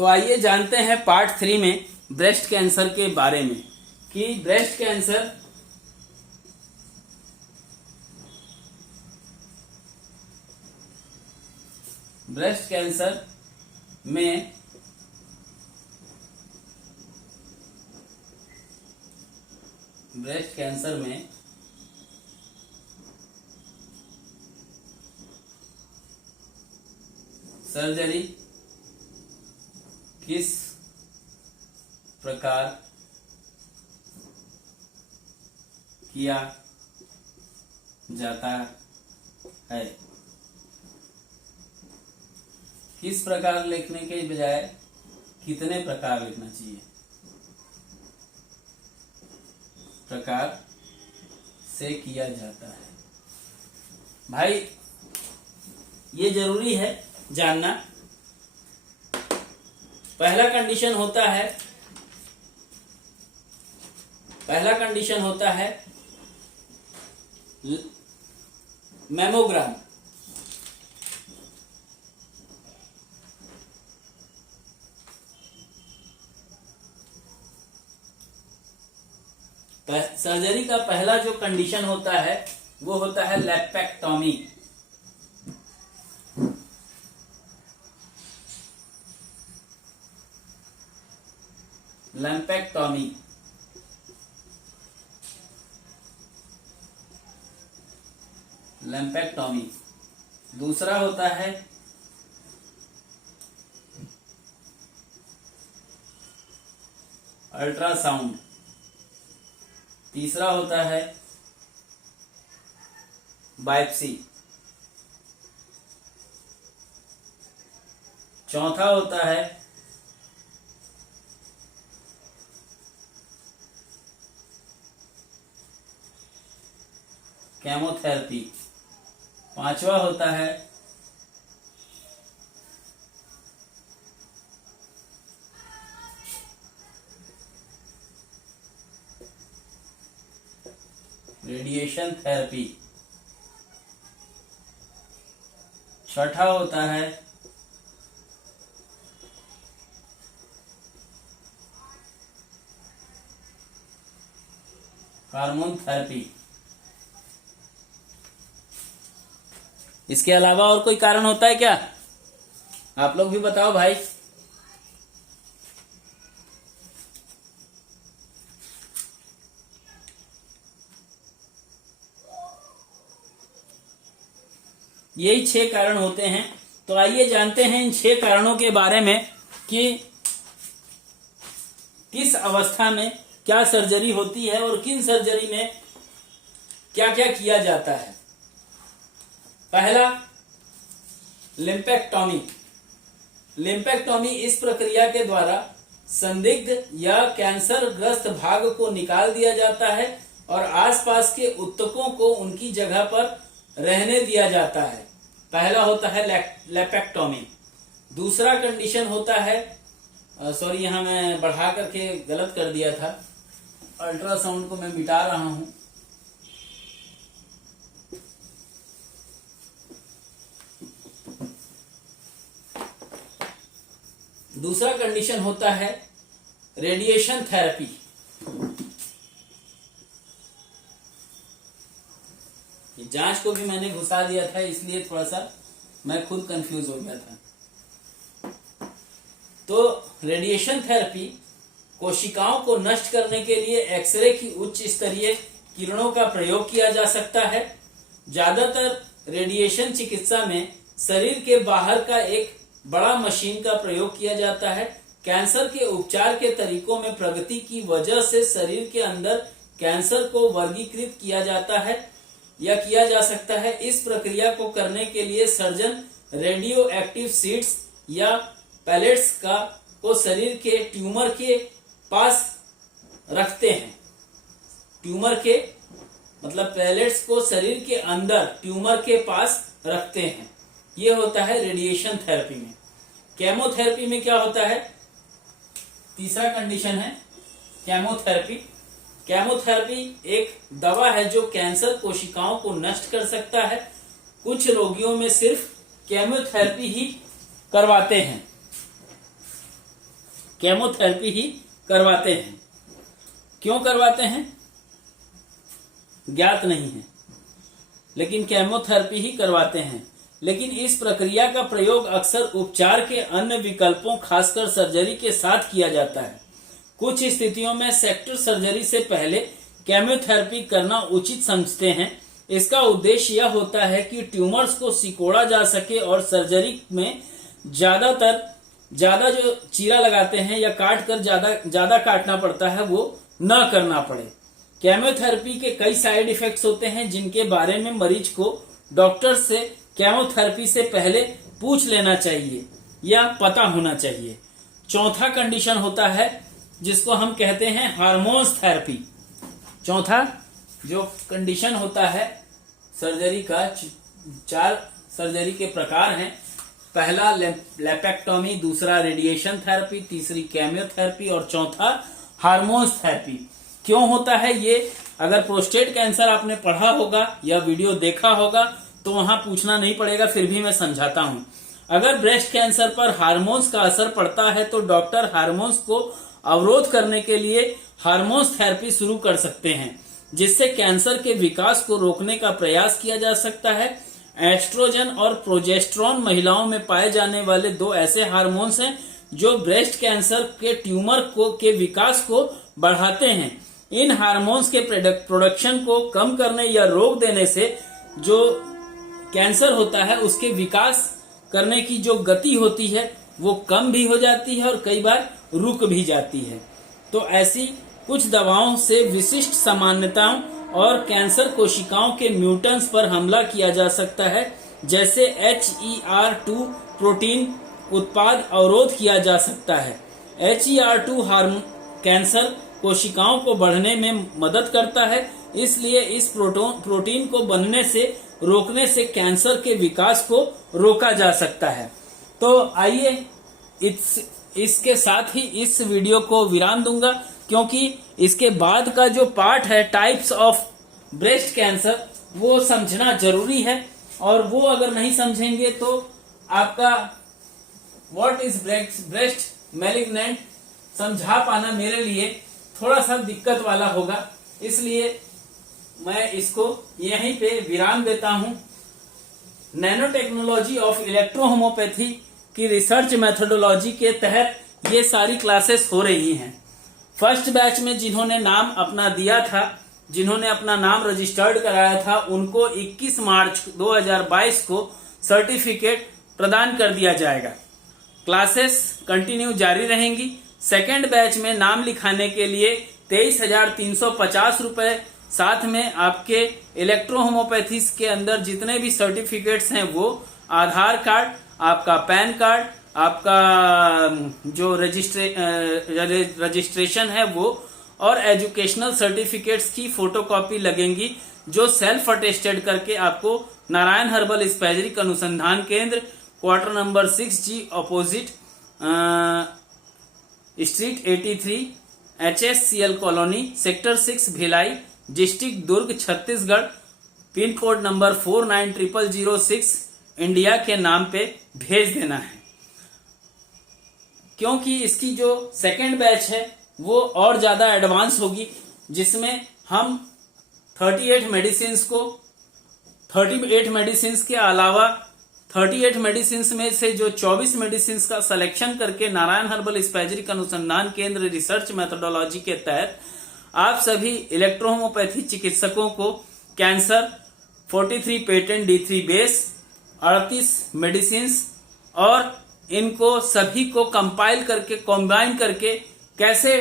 तो आइए जानते हैं पार्ट 3 में ब्रेस्ट कैंसर के बारे में कि ब्रेस्ट कैंसर में सर्जरी किस प्रकार किया जाता है। किस प्रकार लिखने के बजाय कितने प्रकार लिखना चाहिए। प्रकार से किया जाता है। भाई ये जरूरी है जानना। पहला कंडीशन होता है मैमोग्राम। सर्जरी का पहला जो कंडीशन होता है वो होता है लैप्रेक्टॉमी। लैम्पेक्टॉमी। दूसरा होता है अल्ट्रासाउंड। तीसरा होता है बायोप्सी। चौथा होता है केमोथेरेपी। पांचवा होता है रेडिएशन थेरेपी। छठा होता है हार्मोन थेरेपी। इसके अलावा और कोई कारण होता है क्या? आप लोग भी बताओ भाई। यही 6 कारण होते हैं। तो आइए जानते हैं इन 6 कारणों के बारे में कि किस अवस्था में क्या सर्जरी होती है और किन सर्जरी में क्या क्या किया जाता है। पहला लिम्पेक्टॉमी। लिम्पेक्टॉमी इस प्रक्रिया के द्वारा संदिग्ध या कैंसर ग्रस्त भाग को निकाल दिया जाता है और आसपास के ऊतकों को उनकी जगह पर रहने दिया जाता है। पहला होता है लैप्रेक्टॉमी। दूसरा कंडीशन होता है सॉरी यहां मैं बढ़ा करके गलत कर दिया था। अल्ट्रासाउंड को मैं मिटा रहा हूं। दूसरा कंडीशन होता है रेडिएशन थेरेपी। जांच को भी मैंने घुसा दिया था इसलिए थोड़ा सा मैं खुद कंफ्यूज हो गया था। तो रेडिएशन थेरेपी कोशिकाओं को नष्ट करने के लिए एक्सरे की उच्च स्तरीय किरणों का प्रयोग किया जा सकता है। ज्यादातर रेडिएशन चिकित्सा में शरीर के बाहर का एक बड़ा मशीन का प्रयोग किया जाता है। कैंसर के उपचार के तरीकों में प्रगति की वजह से शरीर के अंदर कैंसर को वर्गीकृत किया जाता है या किया जा सकता है। इस प्रक्रिया को करने के लिए सर्जन रेडियो एक्टिव शीट्स या पैलेट्स को शरीर के ट्यूमर के पास रखते हैं। ट्यूमर के मतलब पैलेट्स को शरीर के अंदर ट्यूमर के पास रखते हैं। ये होता है रेडिएशन थेरेपी में। केमोथेरेपी में क्या होता है? तीसरा कंडीशन है केमोथेरेपी। केमोथेरेपी एक दवा है जो कैंसर कोशिकाओं को नष्ट कर सकता है। कुछ रोगियों में सिर्फ केमोथेरेपी ही करवाते हैं। केमोथेरेपी ही करवाते हैं। क्यों करवाते हैं ज्ञात नहीं है, लेकिन केमोथेरेपी ही करवाते हैं। लेकिन इस प्रक्रिया का प्रयोग अक्सर उपचार के अन्य विकल्पों खासकर सर्जरी के साथ किया जाता है। कुछ स्थितियों में सेक्टर सर्जरी से पहले केमोथेरेपी करना उचित समझते हैं। इसका उद्देश्य यह होता है कि ट्यूमर्स को सिकोड़ा जा सके और सर्जरी में ज्यादा जो चीरा लगाते हैं या काट कर ज्यादा काटना पड़ता है वो न करना पड़े। केमोथेरेपी के कई साइड इफेक्ट्स होते हैं जिनके बारे में मरीज को डॉक्टर से केमोथेरेपी से पहले पूछ लेना चाहिए या पता होना चाहिए। चौथा कंडीशन होता है जिसको हम कहते हैं हार्मोन्स थेरेपी। चौथा जो कंडीशन होता है सर्जरी का, 4 सर्जरी के प्रकार हैं। पहला लेपेक्टोमी, दूसरा रेडिएशन थेरेपी, तीसरी केमोथेरेपी और चौथा हार्मोन्स थेरेपी। क्यों होता है ये? अगर प्रोस्टेट कैंसर आपने पढ़ा होगा या वीडियो देखा होगा तो वहां पूछना नहीं पड़ेगा, फिर भी मैं समझाता हूं। अगर ब्रेस्ट कैंसर पर हार्मोन्स का असर पड़ता है तो डॉक्टर हार्मोन्स को अवरोध करने के लिए हार्मोन्स थेरेपी शुरू कर सकते हैं, जिससे कैंसर के विकास को रोकने का प्रयास किया जा सकता है। एस्ट्रोजन और प्रोजेस्टेरोन महिलाओं में पाए जाने वाले 2 ऐसे हार्मोन्स हैं जो ब्रेस्ट कैंसर के ट्यूमर के विकास को बढ़ाते हैं। इन हार्मोन्स के प्रोडक्शन को कम करने या रोक देने से जो कैंसर होता है उसके विकास करने की जो गति होती है वो कम भी हो जाती है और कई बार रुक भी जाती है। तो ऐसी कुछ दवाओं से विशिष्ट सामान्यताओं और कैंसर कोशिकाओं के म्यूटेंट्स पर हमला किया जा सकता है, जैसे HER2 प्रोटीन उत्पाद अवरोध किया जा सकता है। HER2 कैंसर कोशिकाओं को बढ़ने में मदद करता है, इसलिए इस प्रोटीन को बनने से रोकने से कैंसर के विकास को रोका जा सकता है। तो आइए इसके साथ ही इस वीडियो को विराम दूंगा, क्योंकि इसके बाद का जो पार्ट है टाइप्स ऑफ ब्रेस्ट कैंसर वो समझना जरूरी है, और वो अगर नहीं समझेंगे तो आपका व्हाट इज ब्रेस्ट मैलिग्नेंट समझा पाना मेरे लिए थोड़ा सा दिक्कत वाला होगा। इसलिए मैं इसको यहीं पे विराम देता हूं। नैनो टेक्नोलॉजी ऑफ इलेक्ट्रोहोमोपैथी की रिसर्च मेथोडोलॉजी के तहत ये सारी क्लासेस हो रही हैं। फर्स्ट बैच में जिन्होंने नाम अपना दिया था, जिन्होंने अपना नाम रजिस्टर्ड कराया था, उनको 21 मार्च 2022 को सर्टिफिकेट प्रदान कर दिया जाएगा। क्लासेस कंटिन्यू जारी रहेंगी। सेकेंड बैच में नाम लिखाने के लिए 23,350 रुपए, साथ में आपके इलेक्ट्रोहोमोपैथी के अंदर जितने भी सर्टिफिकेट्स हैं वो आधार कार्ड, आपका पैन कार्ड, आपका जो रजिस्ट्रेशन है वो, और एजुकेशनल सर्टिफिकेट्स की फोटोकॉपी लगेंगी, जो सेल्फ अटेस्टेड करके आपको नारायण हर्बल स्पैजरिक अनुसंधान केंद्र, quarter number 6G, opposite street 83, HSCL colony, sector 6, Bhilai, district Durg, Chhattisgarh, pin code number 490006, India के नाम पे भेज देना है। क्योंकि इसकी जो सेकेंड बैच है वो और ज्यादा एडवांस होगी, जिसमें हम 38 मेडिसिन के अलावा 38 मेडिसिन में से जो 24 मेडिसिन का सिलेक्शन करके नारायण हर्बल स्पैजरिक अनुसंधान केंद्र रिसर्च मेथोडोलॉजी के तहत आप सभी इलेक्ट्रोहोमोपैथी चिकित्सकों को cancer, 43 patent D3 base, 38 medicine और इनको सभी को कंपाइल करके कॉम्बाइन करके कैसे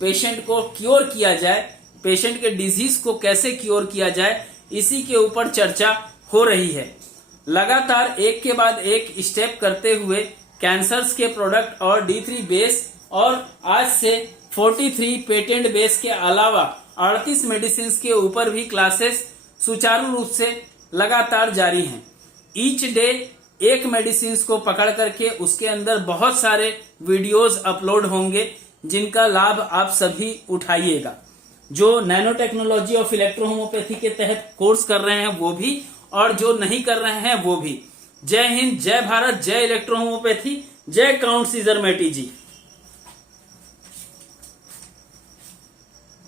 पेशेंट को क्योर किया जाए, पेशेंट के डिजीज को कैसे क्योर किया जाए, इसी के ऊपर चर्चा हो रही है। लगातार एक के बाद एक स्टेप करते हुए कैंसर्स के प्रोडक्ट और D3 बेस और आज से 43 पेटेंट बेस के अलावा 38 मेडिसिन के ऊपर भी क्लासेस सुचारू रूप से लगातार जारी हैं। ईच डे एक मेडिसिन को पकड़ करके उसके अंदर बहुत सारे वीडियोस अपलोड होंगे, जिनका लाभ आप सभी उठाइएगा। जो नैनो टेक्नोलॉजी ऑफ इलेक्ट्रोहोमोपैथी के तहत कोर्स कर रहे हैं वो भी, और जो नहीं कर रहे हैं वो भी। जय हिंद, जय भारत, जय इलेक्ट्रोहोमोपैथी, जय काउंट सीजर मैटी जी।